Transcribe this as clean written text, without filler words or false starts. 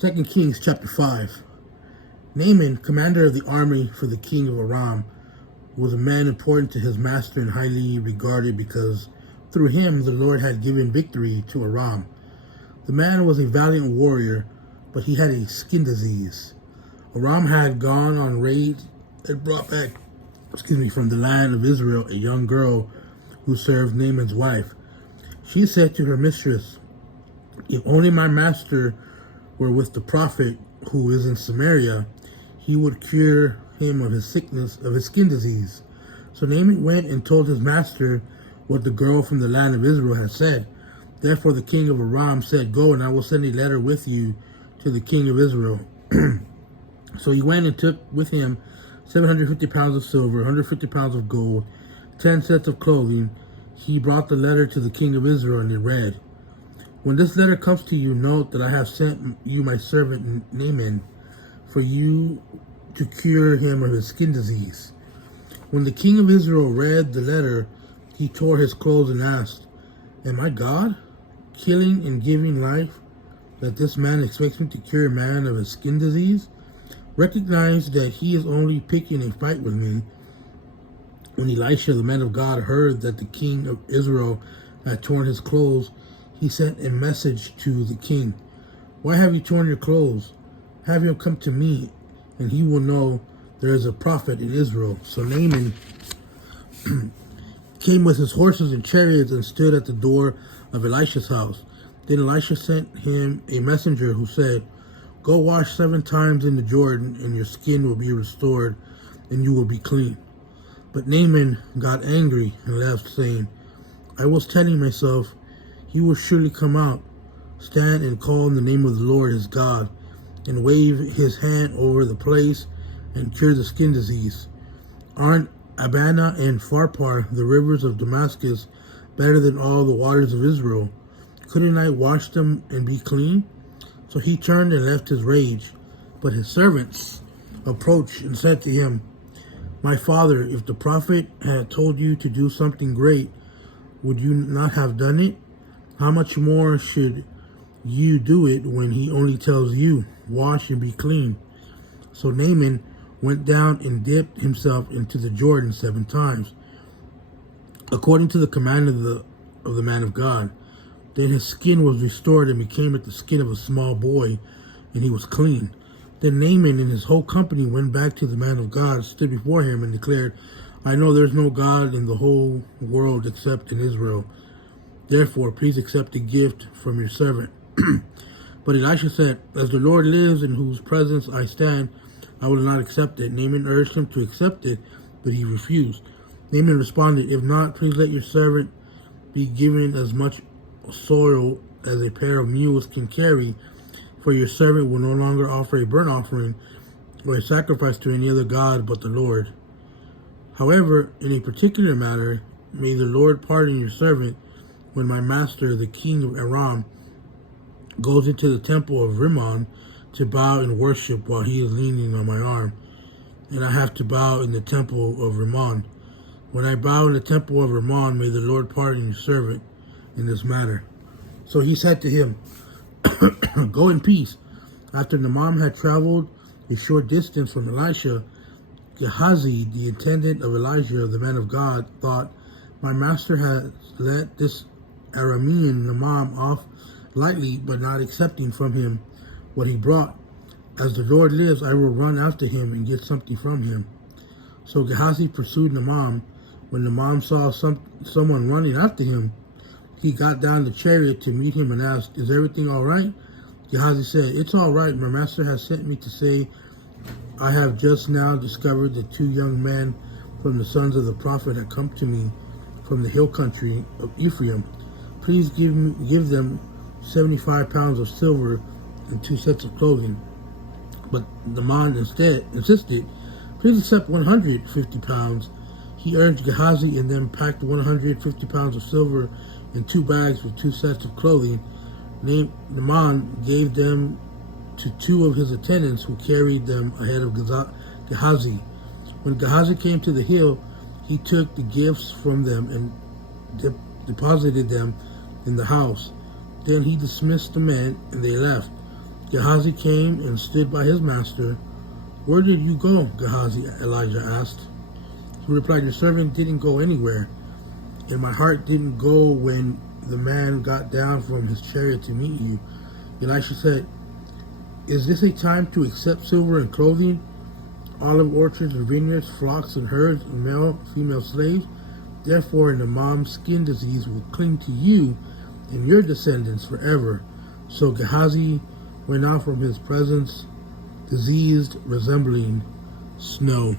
2 Kings chapter 5. Naaman, commander of the army for the king of Aram, was a man important to his master and highly regarded because through him the Lord had given victory to Aram. The man was a valiant warrior, but he had a skin disease. Aram had gone on raids and brought back, from the land of Israel a young girl who served Naaman's wife. She said to her mistress, "If only my master were with the prophet who is in Samaria, he would cure him of his sickness, of his skin disease." So Naaman went and told his master what the girl from the land of Israel had said. Therefore the king of Aram said, "Go, and I will send a letter with you to the king of Israel." So he went and took with him 750 pounds of silver, 150 pounds of gold, 10 sets of clothing. He brought the letter to the king of Israel, and it read, "When this letter comes to you, note that I have sent you my servant Naaman for you to cure him of his skin disease." When the king of Israel read the letter, he tore his clothes and asked, "Am I God, killing and giving life, that this man expects me to cure a man of his skin disease? Recognize that he is only picking a fight with me." When Elisha, the man of God, heard that the king of Israel had torn his clothes, he sent a message to the king. "Why have you torn your clothes? Have him come to me, and he will know there is a prophet in Israel." So Naaman came with his horses and chariots and stood at the door of Elisha's house. Then Elisha sent him a messenger who said, "Go wash 7 times in the Jordan, and your skin will be restored, and you will be clean." But Naaman got angry and left, saying, "I was telling myself, he will surely come out, stand and call in the name of the Lord his God, and wave his hand over the place and cure the skin disease. Aren't Abana and Pharpar, the rivers of Damascus, better than all the waters of Israel? Couldn't I wash them and be clean?" So he turned and left his rage. But his servants approached and said to him, "My father, if the prophet had told you to do something great, would you not have done it? How much more should you do it when he only tells you, 'Wash and be clean'?" So Naaman went down and dipped himself into the Jordan 7 times, according to the command of the man of God. Then his skin was restored and became like the skin of a small boy, and he was clean. Then Naaman and his whole company went back to the man of God, stood before him, and declared, "I know there's no God in the whole world except in Israel. Therefore, please accept the gift from your servant." But Elisha said, "As the Lord lives in whose presence I stand, I will not accept it." Naaman urged him to accept it, but he refused. Naaman responded, "If not, please let your servant be given as much soil as a pair of mules can carry, for your servant will no longer offer a burnt offering or a sacrifice to any other god but the Lord. However, in a particular matter, may the Lord pardon your servant when my master, the king of Aram, goes into the temple of Rimmon to bow and worship while he is leaning on my arm, and I have to bow in the temple of Rimmon. When I bow in the temple of Rimmon, may the Lord pardon your servant in this matter." So he said to him, "Go in peace." After Naaman had traveled a short distance from Elisha, Gehazi, the attendant of Elijah, the man of God, thought, "My master has let this Aramean Naaman off lightly, but not accepting from him what he brought. As the Lord lives, I will run after him and get something from him." So Gehazi pursued Naaman. When Naaman saw someone running after him, he got down the chariot to meet him and asked, "Is everything all right?" Gehazi said, "It's all right. My master has sent me to say, I have just now discovered that 2 young men from the sons of the prophet have come to me from the hill country of Ephraim. Please give them 75 pounds of silver and 2 sets of clothing." But Naaman instead insisted, "Please accept 150 pounds. He urged Gehazi and then packed 150 pounds of silver in 2 bags with 2 sets of clothing. Naaman gave them to 2 of his attendants, who carried them ahead of Gehazi. When Gehazi came to the hill, he took the gifts from them and deposited them in the house. Then he dismissed the men, and they left. Gehazi came and stood by his master. Where did you go, Gehazi? Elijah asked. He replied, your servant didn't go anywhere, and my heart didn't go when the man got down from his chariot to meet you. Elisha said, is this a time to accept silver and clothing, olive orchards and vineyards, flocks and herds, and male, female slaves? Therefore, the mom's skin disease will cling to you and your descendants forever. So Gehazi went out from his presence, diseased, resembling snow.